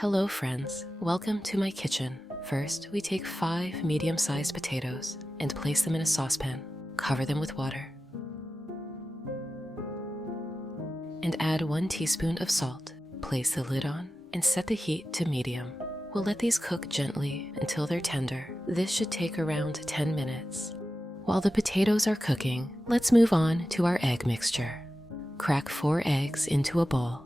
Hello friends, welcome to my kitchen. First, we take 5 medium-sized potatoes and place them in a saucepan. Cover them with water. And add 1 teaspoon of salt. Place the lid on and set the heat to medium. We'll let these cook gently until they're tender. This should take around 10 minutes. While the potatoes are cooking, let's move on to our egg mixture. Crack 4 eggs into a bowl.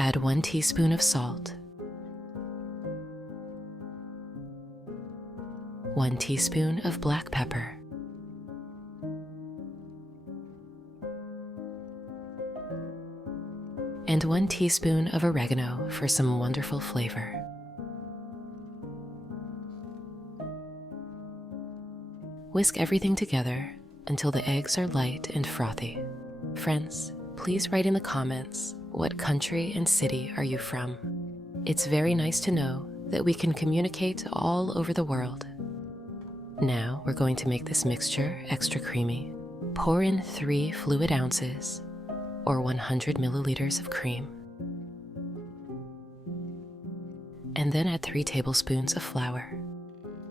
Add 1 teaspoon of salt, 1 teaspoon of black pepper, and 1 teaspoon of oregano for some wonderful flavor. Whisk everything together until the eggs are light and frothy. Friends, please write in the comments, what country and city are you from? It's very nice to know that we can communicate all over the world. Now we're going to make this mixture extra creamy. Pour in 3 fluid ounces or 100 milliliters of cream. And then add 3 tablespoons of flour.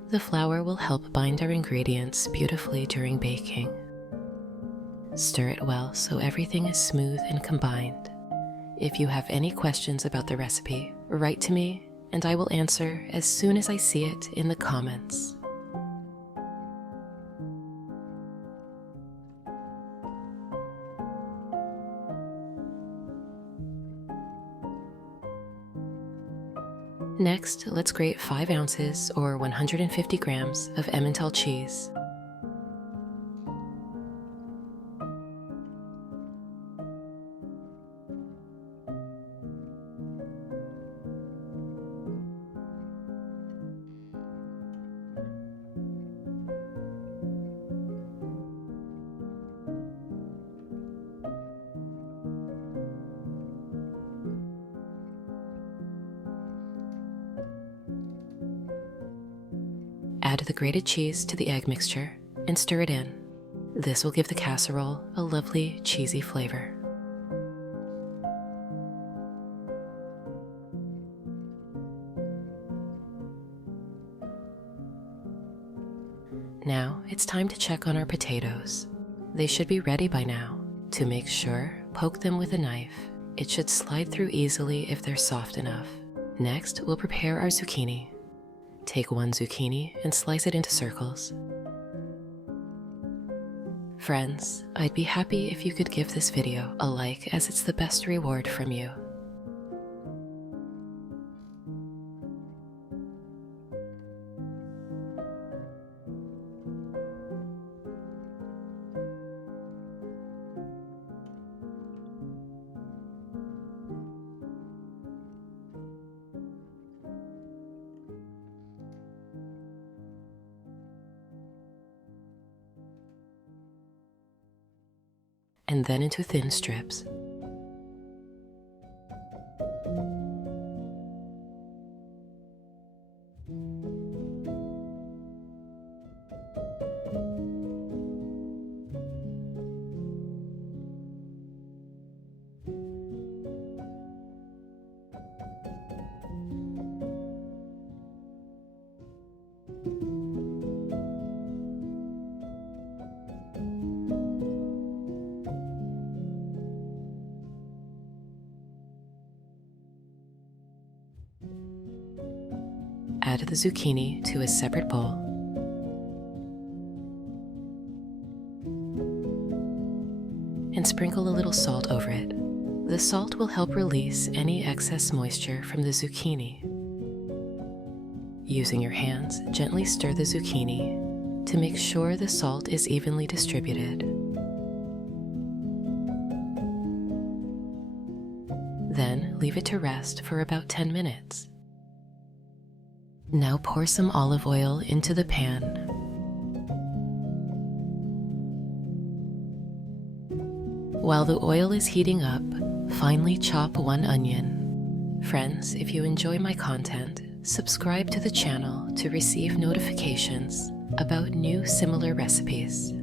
The flour will help bind our ingredients beautifully during baking. Stir it well so everything is smooth and combined. If you have any questions about the recipe, write to me and I will answer as soon as I see it in the comments. Next, let's grate 5 ounces or 150 grams of Emmental cheese. Add the grated cheese to the egg mixture and stir it in. This will give the casserole a lovely, cheesy flavor. Now it's time to check on our potatoes. They should be ready by now. To make sure, poke them with a knife. It should slide through easily if they're soft enough. Next, we'll prepare our zucchini. Take 1 zucchini and slice it into circles. Friends, I'd be happy if you could give this video a like as it's the best reward from you. And then into thin strips. Add the zucchini to a separate bowl. And sprinkle a little salt over it. The salt will help release any excess moisture from the zucchini. Using your hands, gently stir the zucchini to make sure the salt is evenly distributed. Then leave it to rest for about 10 minutes. Now pour some olive oil into the pan. While the oil is heating up, finely chop 1 onion. Friends, if you enjoy my content, subscribe to the channel to receive notifications about new similar recipes.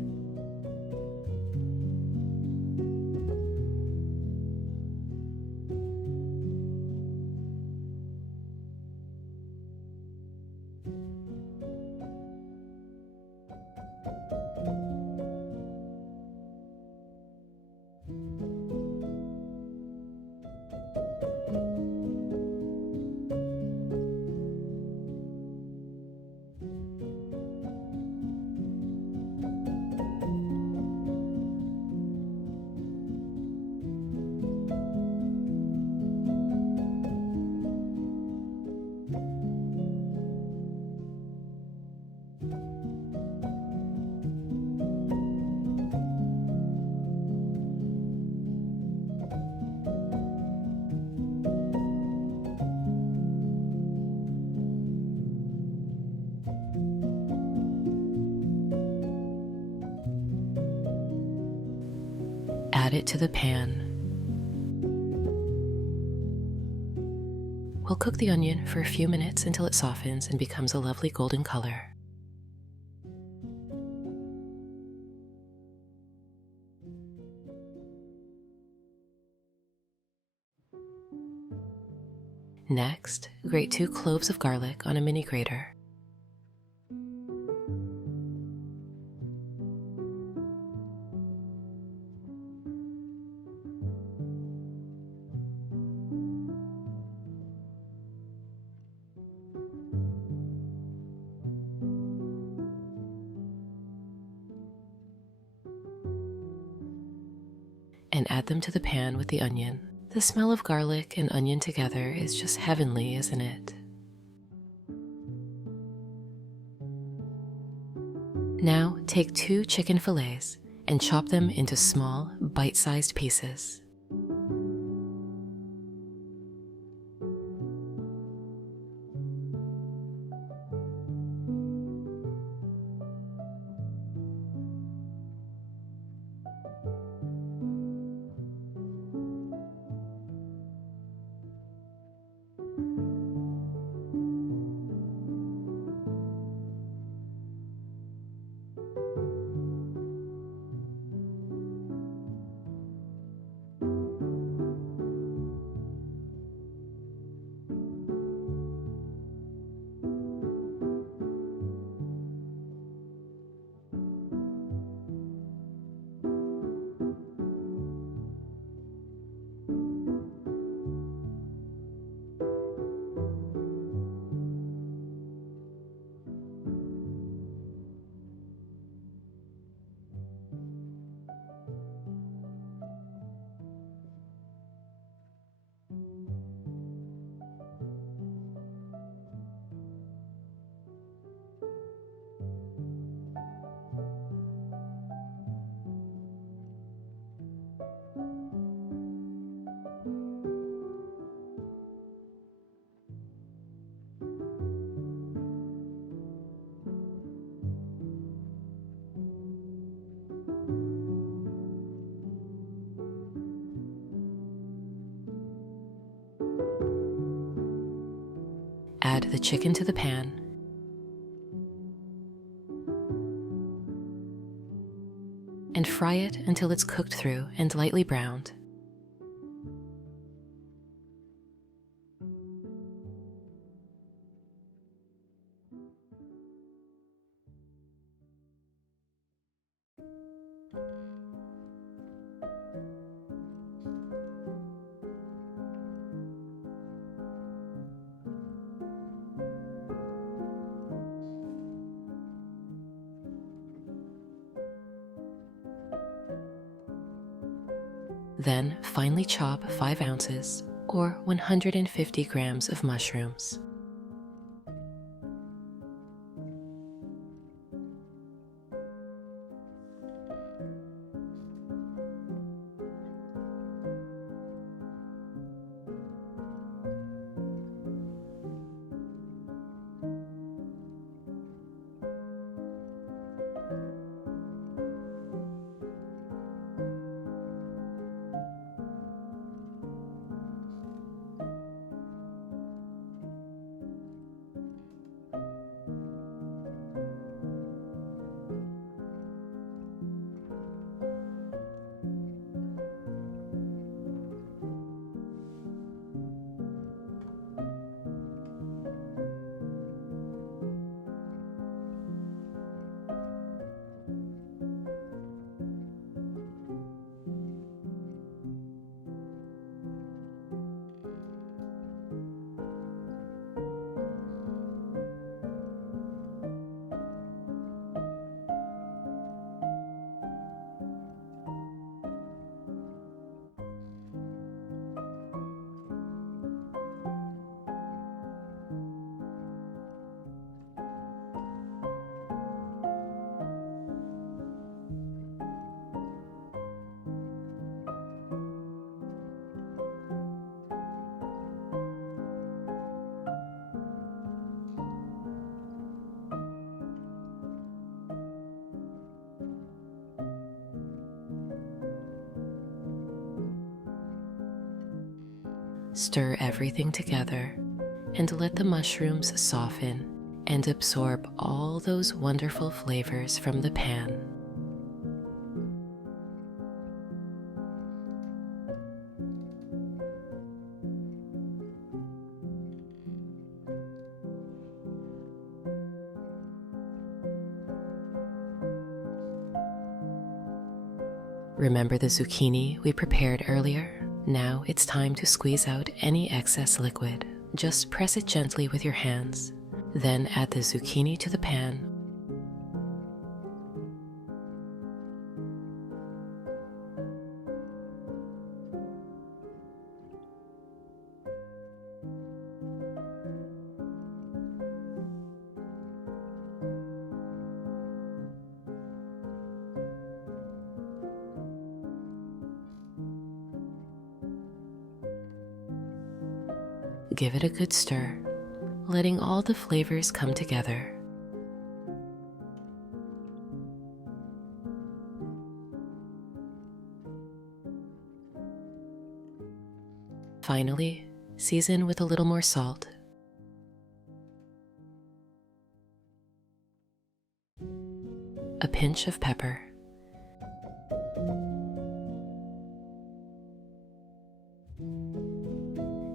add it to the pan. We'll cook the onion for a few minutes until it softens and becomes a lovely golden color. Next, grate 2 cloves of garlic on a mini grater. And add them to the pan with the onion. The smell of garlic and onion together is just heavenly, isn't it? Now take 2 chicken fillets and chop them into small, bite-sized pieces. Add the chicken to the pan. And fry it until it's cooked through and lightly browned. Then finely chop 5 ounces or 150 grams of mushrooms. Stir everything together and let the mushrooms soften and absorb all those wonderful flavors from the pan. Remember the zucchini we prepared earlier? Now it's time to squeeze out any excess liquid. Just press it gently with your hands. Then add the zucchini to the pan. Give it a good stir, letting all the flavors come together. Finally, season with a little more salt, a pinch of pepper,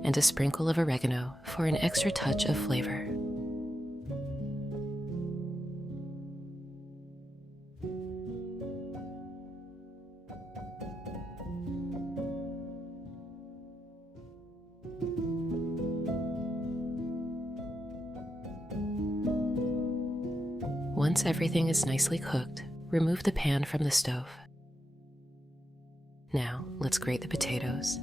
and a sprinkle of oregano for an extra touch of flavor. Once everything is nicely cooked, remove the pan from the stove. Now, let's grate the potatoes.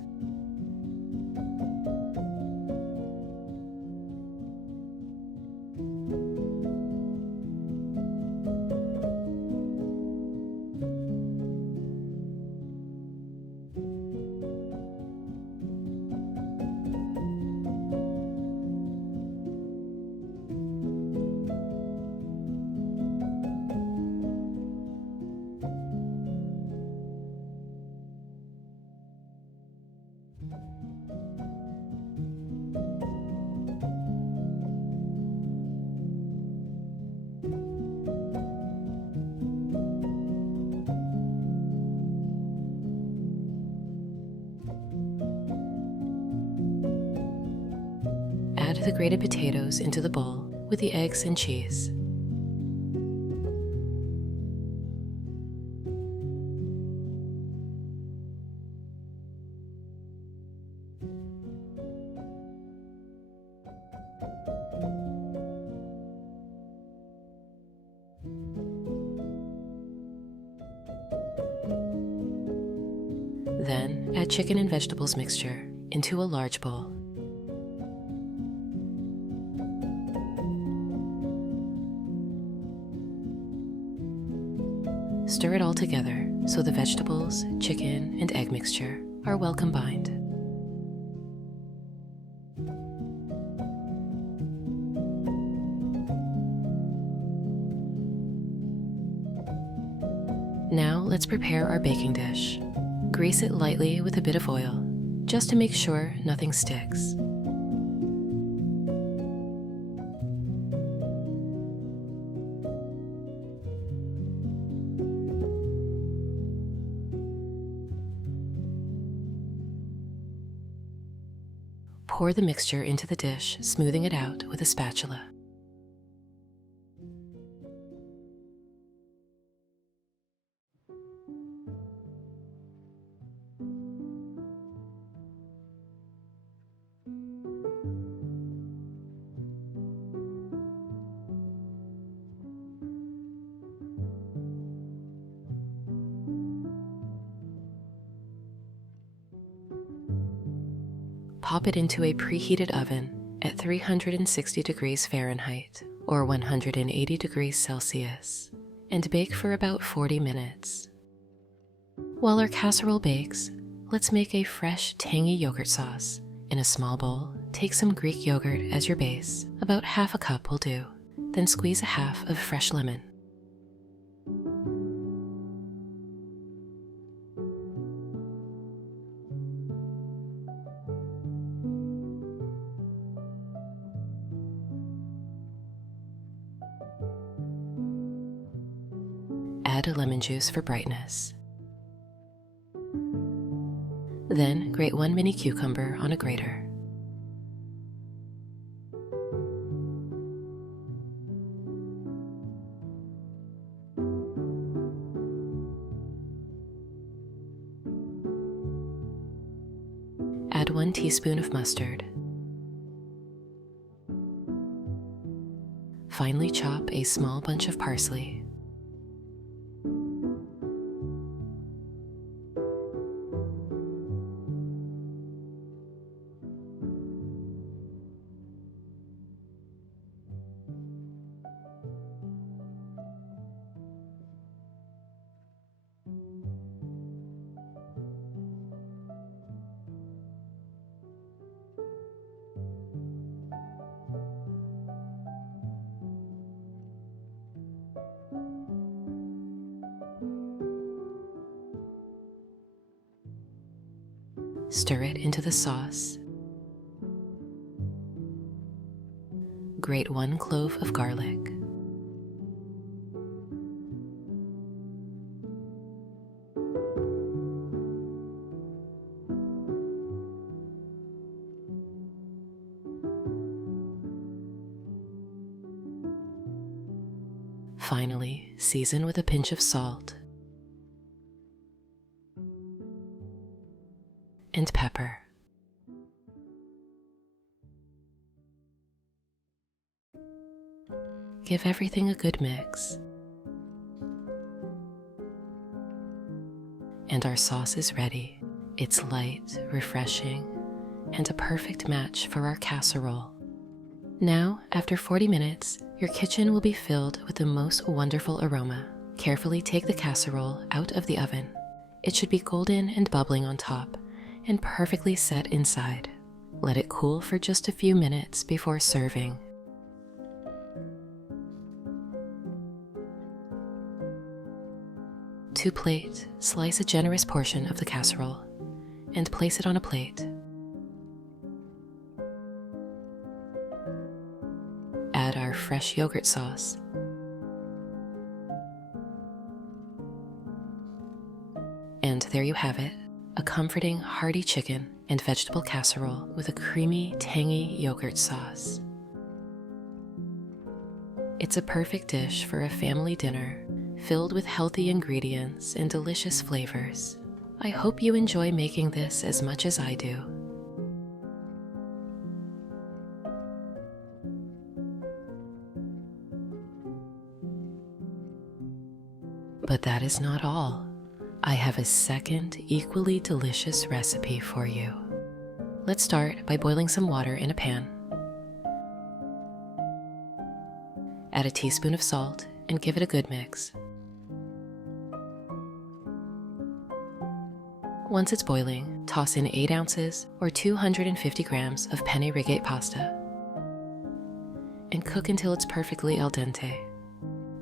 Add the grated potatoes into the bowl with the eggs and cheese. Then add chicken and vegetables mixture into a large bowl. Stir it all together so the vegetables, chicken, and egg mixture are well combined. Now let's prepare our baking dish. Grease it lightly with a bit of oil, just to make sure nothing sticks. Pour the mixture into the dish, smoothing it out with a spatula. Pop it into a preheated oven at 360 degrees Fahrenheit or 180 degrees Celsius and bake for about 40 minutes. While our casserole bakes, let's make a fresh, tangy yogurt sauce. In a small bowl, take some Greek yogurt as your base, about half a cup will do. Then squeeze a half of fresh lemon. add lemon juice for brightness. Then grate 1 mini cucumber on a grater. Add 1 teaspoon of mustard. Finely chop a small bunch of parsley. Stir it into the sauce. Grate 1 clove of garlic. Finally, season with a pinch of salt and pepper. Give everything a good mix. And our sauce is ready. It's light, refreshing, and a perfect match for our casserole. Now, after 40 minutes, your kitchen will be filled with the most wonderful aroma. Carefully take the casserole out of the oven. It should be golden and bubbling on top, and perfectly set inside. Let it cool for just a few minutes before serving. To plate, slice a generous portion of the casserole and place it on a plate. Add our fresh yogurt sauce. And there you have it, a comforting, hearty chicken and vegetable casserole with a creamy, tangy yogurt sauce. It's a perfect dish for a family dinner filled with healthy ingredients and delicious flavors. I hope you enjoy making this as much as I do. But that is not all. I have a second equally delicious recipe for you. Let's start by boiling some water in a pan. Add a teaspoon of salt and give it a good mix. Once it's boiling, toss in 8 ounces or 250 grams of penne rigate pasta and cook until it's perfectly al dente.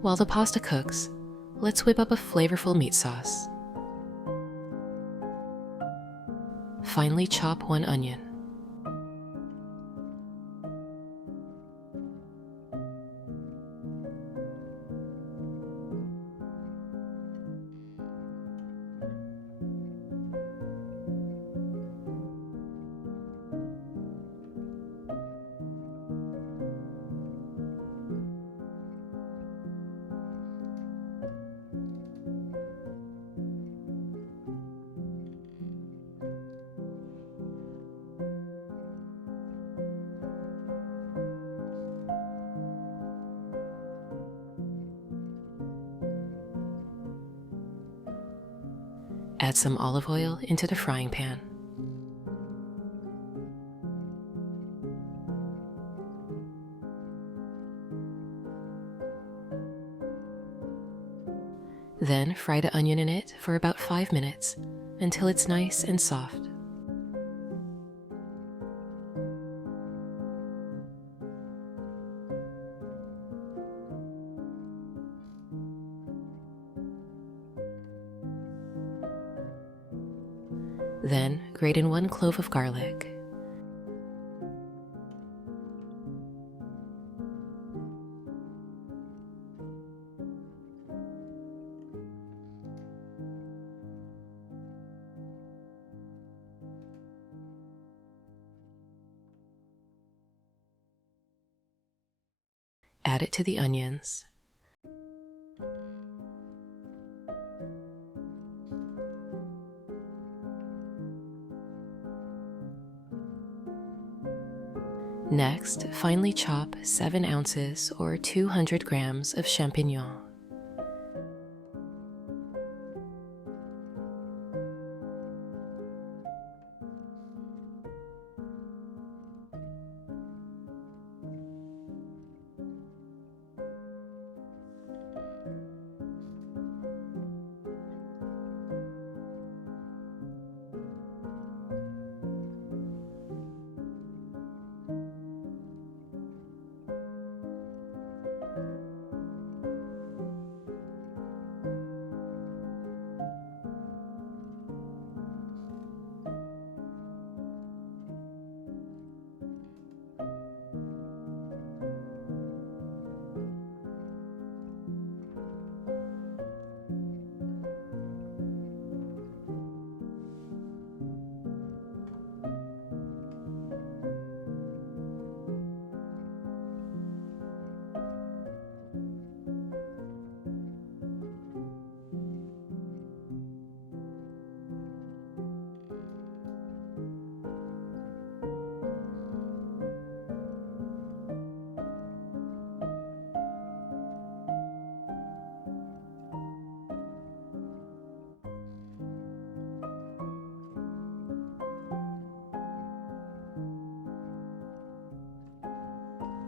While the pasta cooks, let's whip up a flavorful meat sauce. Finely chop 1 onion. Add some olive oil into the frying pan. Then fry the onion in it for about 5 minutes until it's nice and soft. Then grate in 1 clove of garlic. add it to the onions. Next, finely chop 7 ounces or 200 grams of champignon.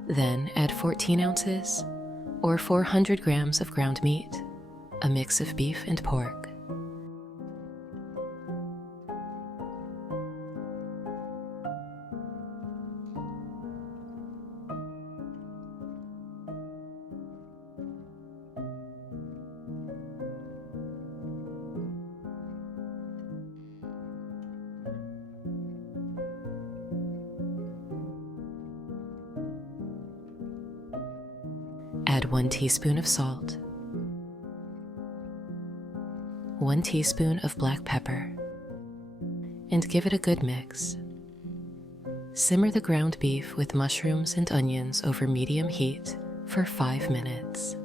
Then add 14 ounces or 400 grams of ground meat, a mix of beef and pork. Add 1 teaspoon of salt, 1 teaspoon of black pepper, and give it a good mix. Simmer the ground beef with mushrooms and onions over medium heat for 5 minutes.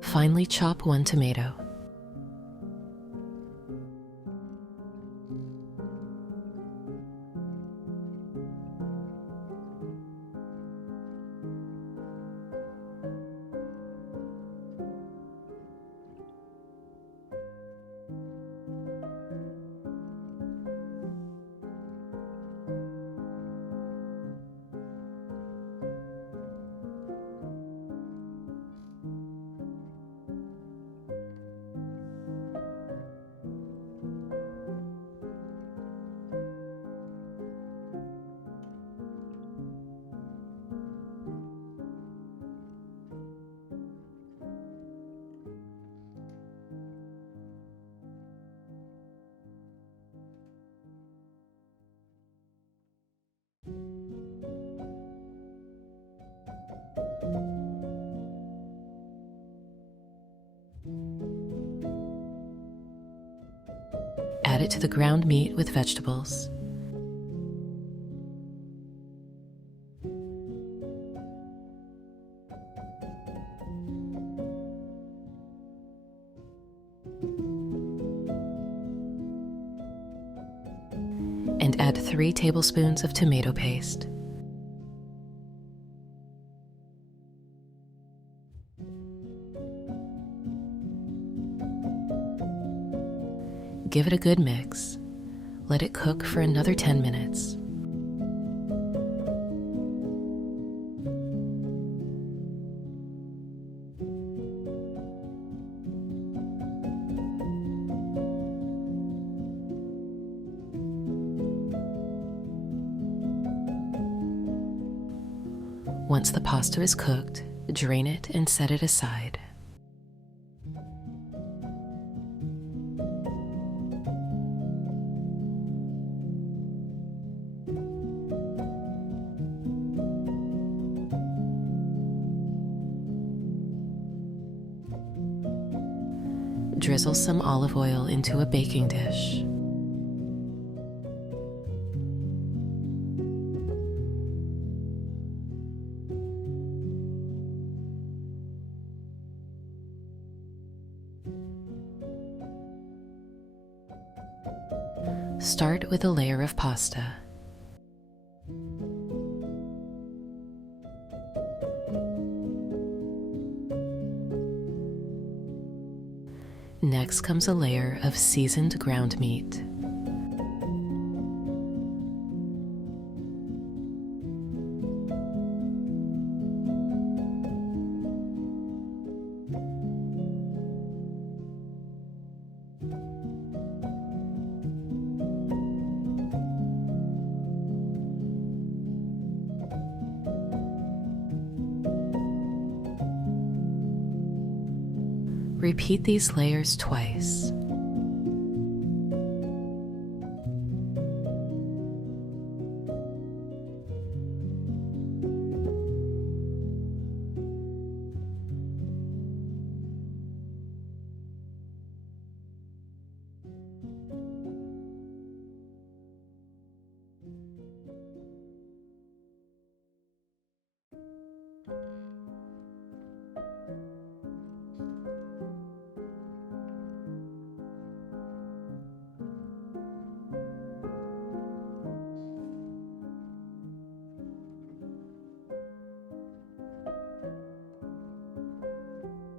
Finely chop 1 tomato. Add it to the ground meat with vegetables. And add 3 tablespoons of tomato paste. Give it a good mix. Let it cook for another 10 minutes. Once the pasta is cooked, drain it and set it aside. Drizzle some olive oil into a baking dish. Start with a layer of pasta. Next comes a layer of seasoned ground meat. Repeat these layers twice.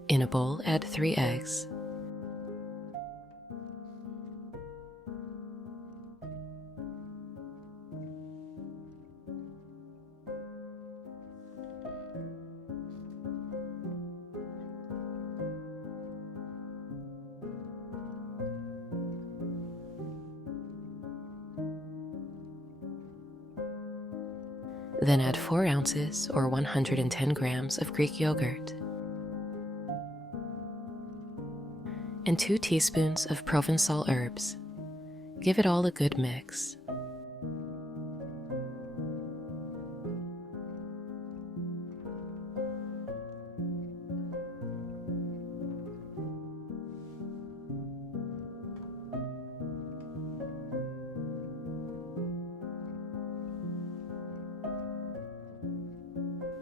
In a bowl, add 3 eggs. Then add 4 ounces or 110 grams of Greek yogurt and 2 teaspoons of Provençal herbs. Give it all a good mix.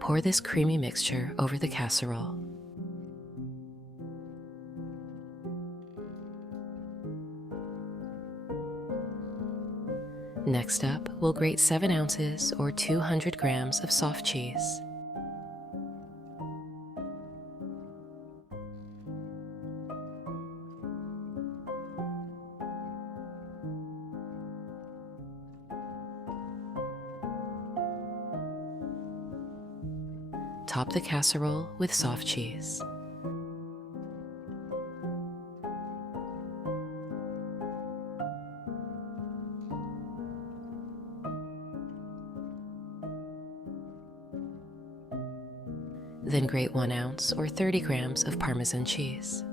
Pour this creamy mixture over the casserole. Next up, we'll grate 7 ounces or 200 grams of soft cheese. Top the casserole with soft cheese. Then grate 1 ounce or 30 grams of Parmesan cheese.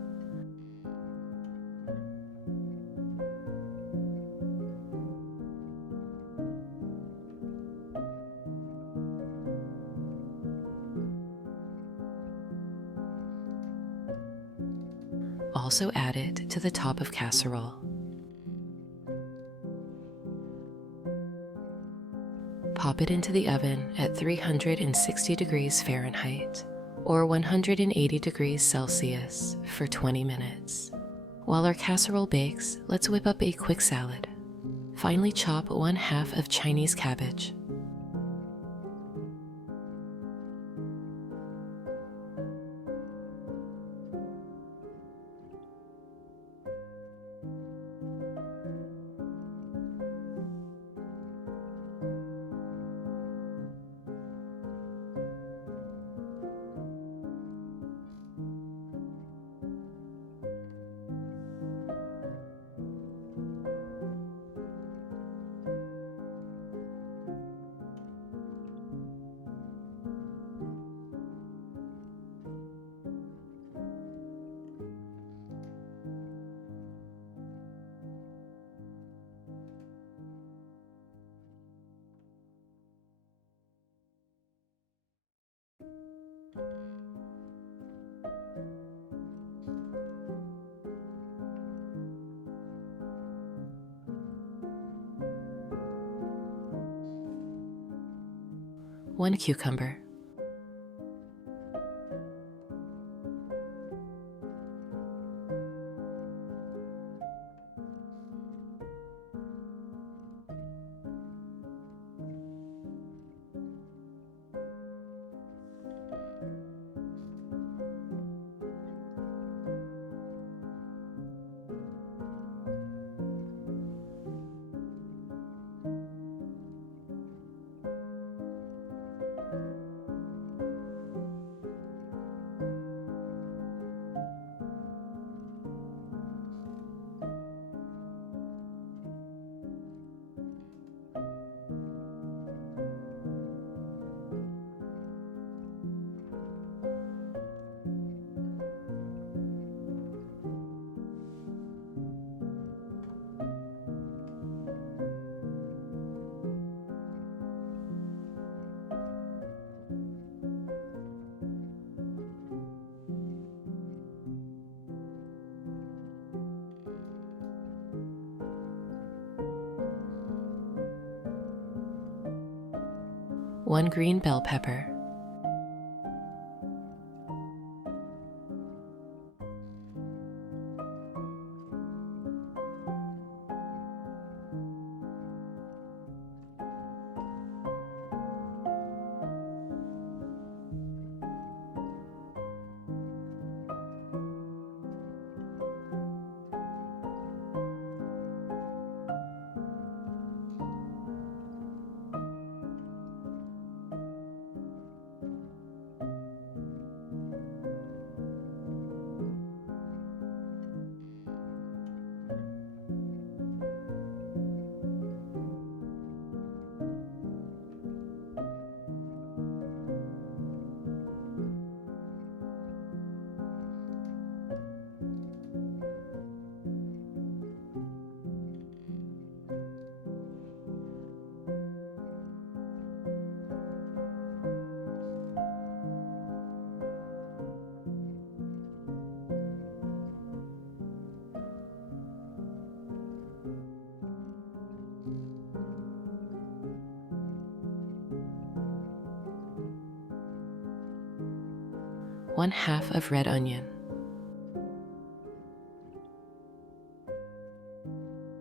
Also add it to the top of casserole. Pop it into the oven at 360 degrees Fahrenheit or 180 degrees Celsius for 20 minutes. While our casserole bakes, let's whip up a quick salad. Finely chop 1/2 of Chinese cabbage. One cucumber. 1 green bell pepper, 1/2 of red onion,